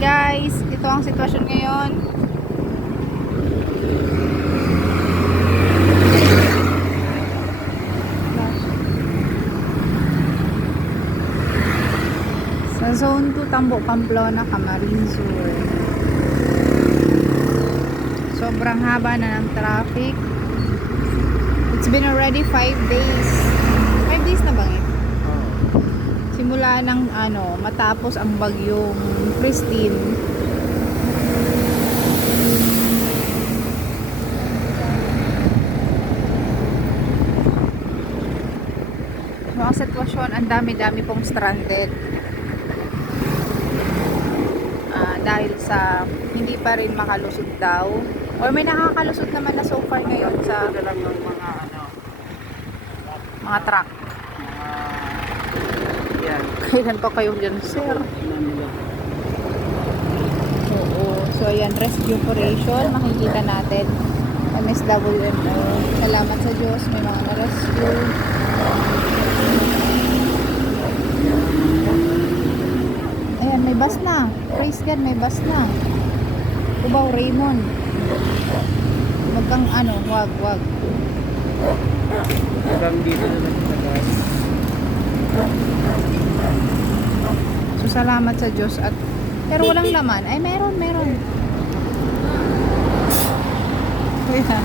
guys, ito ang sitwasyon ngayon. Sa zone 2 Tambo, Pamplona, Camarines Sur. Sobrang haba na ng traffic. It's been already 5 days. 5 days na bang ito? Simula ng matapos ang bagyong Christine. So, ang sitwasyon, ang dami-dami pong stranded. Dahil sa hindi pa rin makalusot daw. Or may nakakalusot naman na so far ngayon sa mga truck. Yan. Kailan pa kayo dyan, sir? Oo. So, ayan, rescue operation. Makikita natin. MSWMO. Salamat sa Diyos. May mga na-rescue. Ayan, may bus na. Praise God, may bus na. Cubao, Raymond. Wag kang wag. Hanggang dito na lang sa gas. So, salamat sa Diyos at pero walang laman. Ay, meron. Kuya.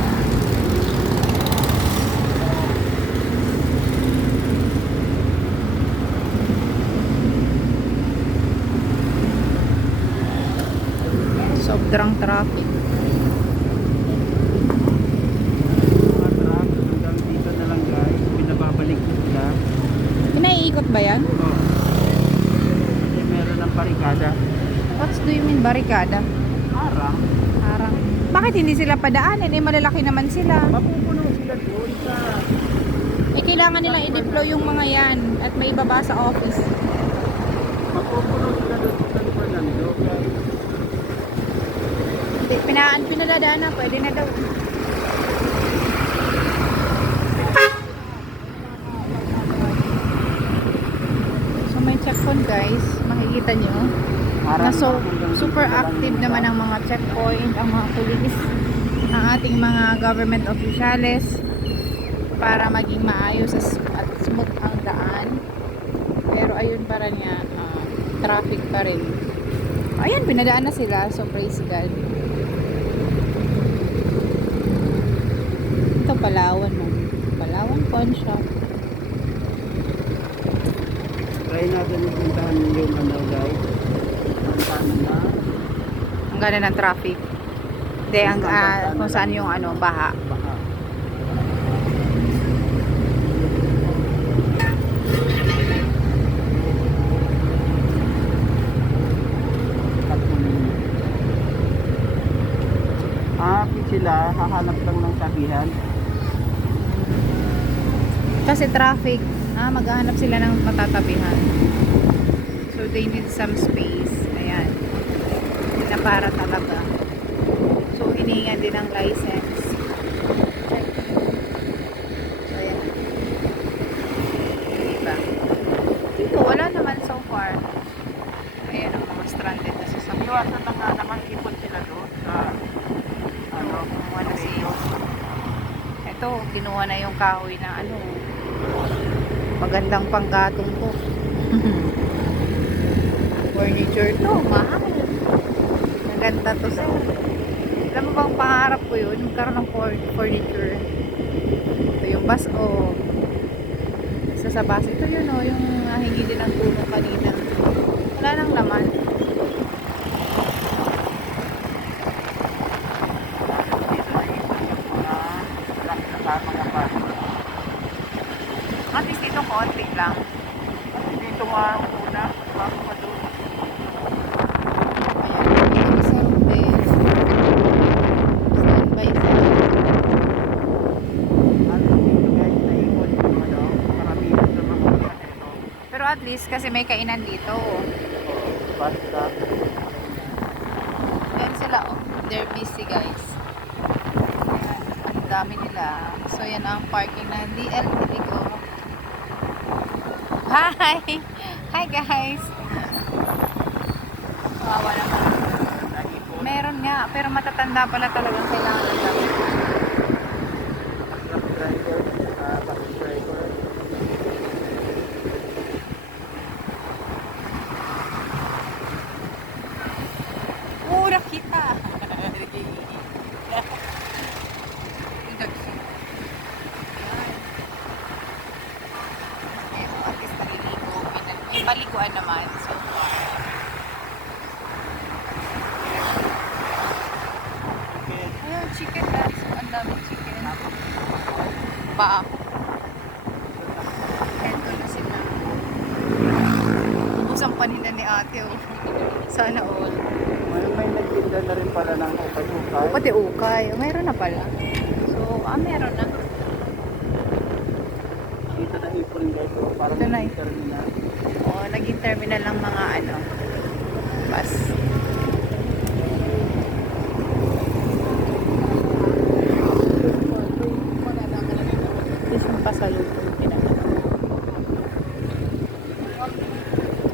Sobrang traffic. Mga truck, hanggang dito na lang guys. Pinababalik na sila. Pinaiikot ba yan? Oo. Kasi meron ng parikada. What do you mean barikada? Harang. Harang. Bakit hindi sila padaanin? Eh, malalaki naman sila. Mapupuno sila doon sa... Eh, kailangan nilang i-deploy yung mga yan at may ibaba sa office. Mapupuno sila doon sa San Fernando guys. Hindi, pinadadaan na. Pwede na daw. So, may checkpoint guys. Makikita nyo. Na so, super active naman ang mga checkpoint, ang mga pulis, ang ating mga government officials para maging maayos at smooth ang daan. Pero ayun pa rin nga, traffic pa rin. Ayan, pinadaan na sila. So, praise God. Ito, Palawan mo. Palawan Pawn Shop. Try natin puntahan yung guys. Puntahan na. Ang ganda ng traffic. Hindi, kung saan yung baha. Baka. Sila hahanap lang ng sabihan. Kasi traffic, maghahanap sila ng matatabihan. So they need some space. Ayan. Na para talaga. So hiningan din ng license. Check. So ayan. Diba? Dito wala naman so far. Ayan ang mga stranded na sasakyan. Iwasan na nga naman ipon sila doon sa Kinuha na ito, kinuha na yung kahoy na magandang panggatong to. Furniture to, mahal. Maganda to sir. Alam mo bang pangarap ko yun, magkaroon ng furniture. Ito yung bus isa sa bus. Ito yun yung nahingi din ng tulong kanina. Wala nang laman. At least dito konti lang. dito nga muna bago pa doon. Ayan, service. Standby sa At dito guys naikot yung karamihan sa mga kanito. pero at least kasi may kainan dito. Basta Ayan sila they're busy guys. Ayan, ang dami nila. So yan ang parking ng DLT ko. Hi! Hi guys! Kawawa naman. Naipon. Meron nga, pero matatanda pala talagang kailangan ng gamit. Truck driver, bus driver. Oo, nakita. At least naliligo. May paliguan naman so far. Okay. Ayun, chicken guys. Ang daming chicken. Ba? Eto na sila. Ubus ang panila ni ate. Oh. Sana all. May nagtinda na rin pala ng ukay-ukay. Pati ukay. Oh, mayroon na pala. So, meron na. Dito na ipon guys. Parang Ito na. naging terminal. Oo, naging terminal ng mga bus. This yung pasalubong pinagawa.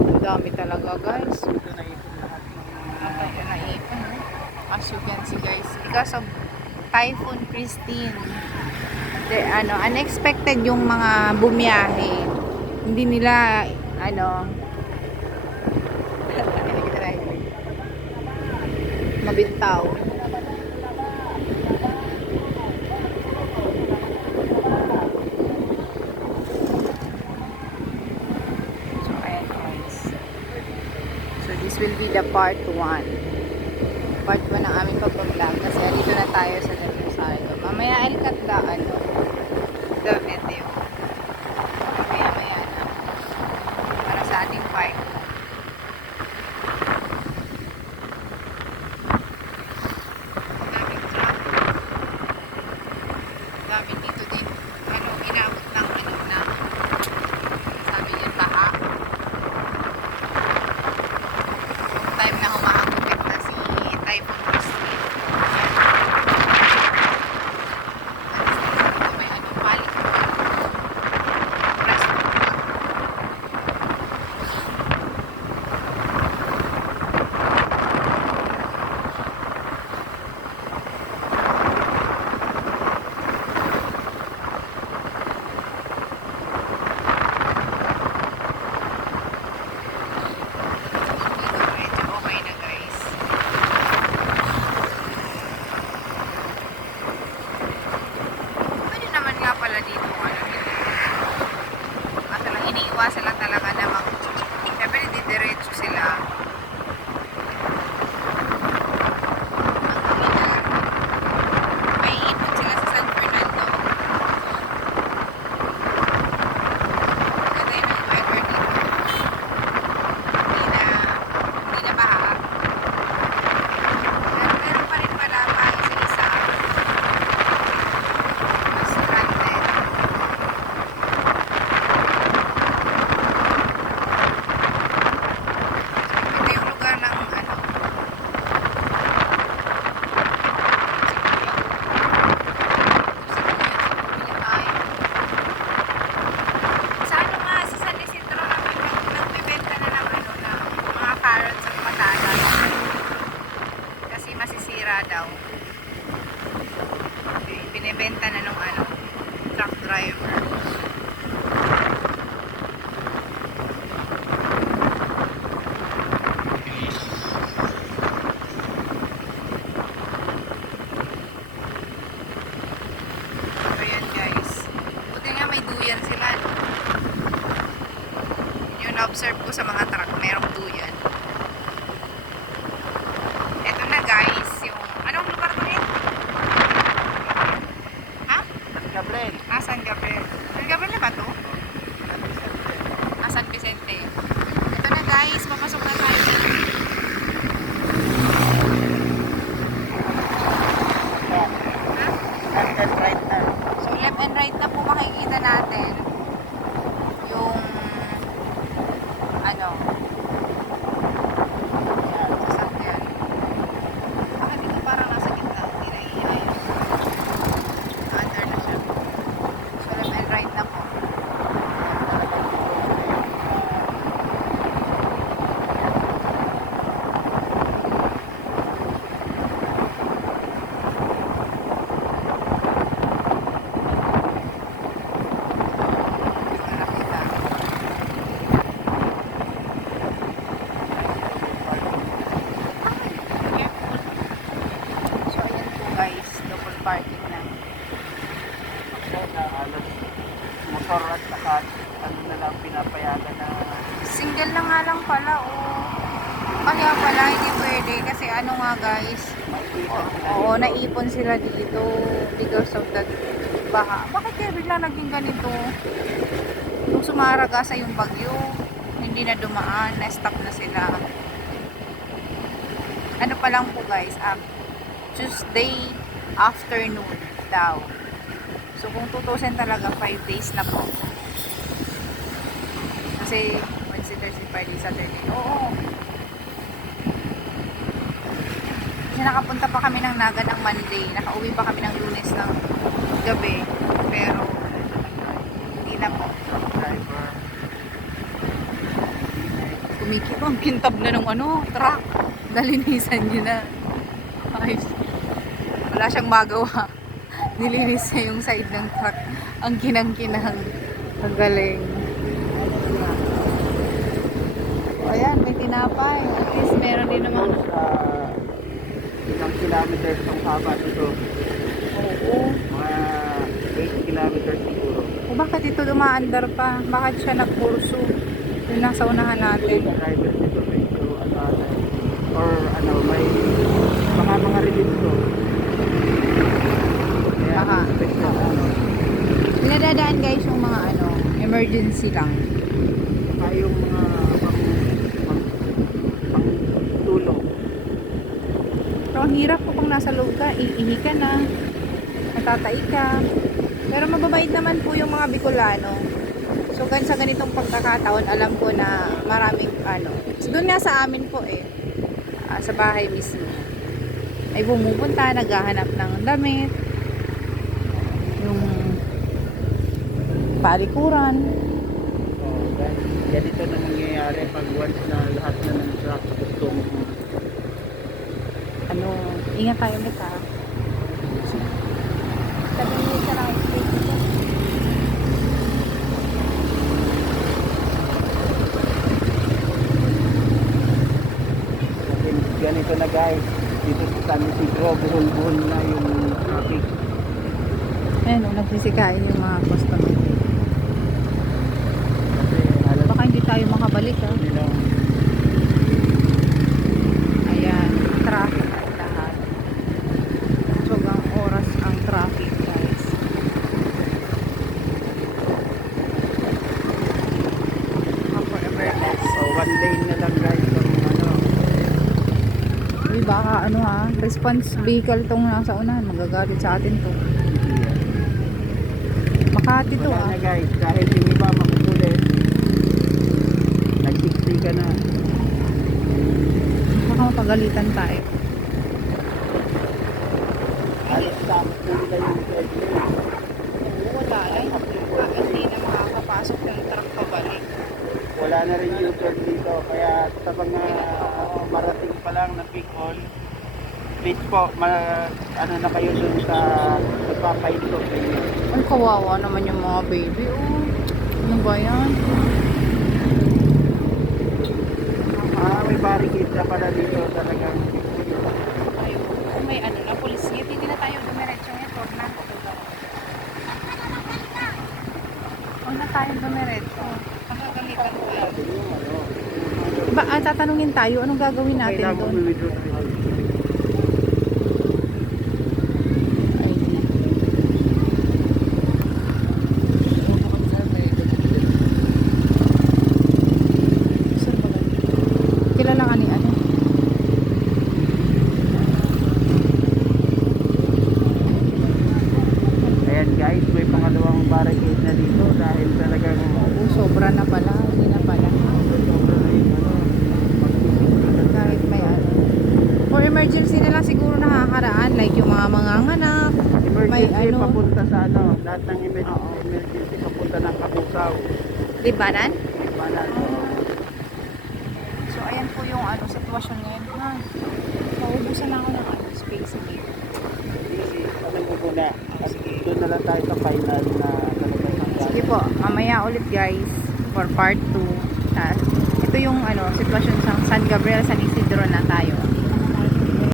Ang dami talaga guys. Dito na ipon lahat ng Ang naipon. As you can see guys, because of Typhoon Christine, unexpected yung mga bumiyahe. Hindi nila, mabintaw. So, ayan guys. So, this will be the part 1. Part 1 ng aming pag-vlog. Kasi dito na tayo sa Deposado. Mamaya I'll cut the video. Mamaya na. Para sa ating part. Daming truck. Daming dito din. Inabot ng na. Sabi niya, baha. Time na humahagupit na si Typhoon Christine. May balik. Medyo okay na guys. Pwede naman nga pala dito at lang iniiwasan lang talaga namang syempre didiretso sila may ipon sila sa San Fernando. Ganda yung weather dito. Hindi na baha. Pero meron pa rin pala sa isa. Mas stranded. Ito yung lugar ng sa San Isidro nagbibenta na ng mga carrots at patatas kasi masisira daw. Binibenta na nung truck driver. Ayan guys. Buti nga may duyan sila. Yun na-observe ko sa mga truck, merong duyan. Eto na guys, yung anong lugar to rin? Ha? Gabriel. San Gabriel. San Gabriel na ba to? San Vicente. Ito na guys, papasok na tayo dito. Ha? Left and right na. So left and right na po makikita natin yung sasakyan. Dito parang nasa gitna, hindi na iayos. Under na siya. So left and right na po. Single na nga lang pala, oh. Kaya pala, hindi pwede. Kasi ano nga, guys. Oo, naipon sila dito. Because of that baha. Bakit kaya bigla naging ganito? Nung sumaragasa yung bagyo, hindi na dumaan. Na-stop na sila. Ano pa lang po, guys. Tuesday afternoon daw. So, kung 2,000 talaga, 5 days na po. Kasi, Wednesday, Thursday, Friday, Saturday. Oo. Kasi nakapunta pa kami ng Naga ng Monday. Nakauwi pa kami ng Lunes ng gabi. Pero, hindi na po. Driver. Kumikip ang kintab na ng truck. Nalinisan niya na. Ayos. Wala siyang magawa. Nilinis niya yung side ng truck. Ang kinang-kinang. Ang galing. Ayan, may tinapay. At least meron din naman. Ilang kilometers ang haba dito. Oo. Mga 8 kilometers siguro. O bakit ito dumaandar pa? Bakit siya nagkurso? Yung nasa unahan natin. Yung driver dito medyo or may mga release ko. Kaya Baka. special Dinadadaan guys yung mga emergency lang. saka yung mga pang-tulong. Pero ang hirap po kung nasa loob ka, iihi ka na, natatai ka. Pero mababait naman po yung mga Bicolano. So sa ganitong pagkakataon, alam ko na maraming So, doon nga sa amin po sa bahay mismo. Ay bumupunta, naghahanap ng damit. Yung palikuran. Ganito na mangyayari pag once na lahat na ng truck gustong Ingat tayo ulit ha. Sabi niyo sa lang explain ko. ganito na guys dito sa San Isidro buhol-buhol na yung traffic. Ayan nagsisikain yung mga customer. Kasi halos Baka hindi tayo makabalik ha. nilang Ayan, traffic at lahat. Sobrang oras ang traffic guys. Ako emergency. so one lane na lang guys ang Uy, baka response vehicle tong nasa unahan. Magagalit sa atin to. Makati to wala na guys kahit yung iba makukulit nag-60 ka na. Baka mapagalitan tayo. Halos tapos na nila yung schedule. Wala lang. Hindi na makakapasok ng truck pabalik. Wala na rin yung turn dito kaya sa mga marating pa lang na Bicol please po na kayo dun sa nagpapahinto kayo. Ay, kawawa naman yung mga baby. Oh. Ano ba yan? May barricade na pala dito talagang Ay, may na, police gate. Hindi na tayo dumiretso ngayon. Huwag na. Huwag na tayo dumiretso. Nakagalitan ko lang. Tatanungin tayo, anong gagawin natin kailangan doon? mo withdraw sa house. Kilala ka ni Ayan guys, may pangalawang barricade na dito dahil talagang sobra na pala. Hindi na pala. sobra na yung Kahit may for emergency na lang siguro nakakaraan. Like yung mga manganganak. May emergency papunta sa lahat ng emergency papunta ng Kabusaw. Libanan? Libanan. So ayan po yung sitwasyon ngayon. Maubusan na ako ng space dito. Easy, mo muna. At doon na lang tayo sa final na talagang Sige po, mamaya ulit guys for part 2. Ito yung sitwasyon sa San Gabriel, San Isidro na tayo.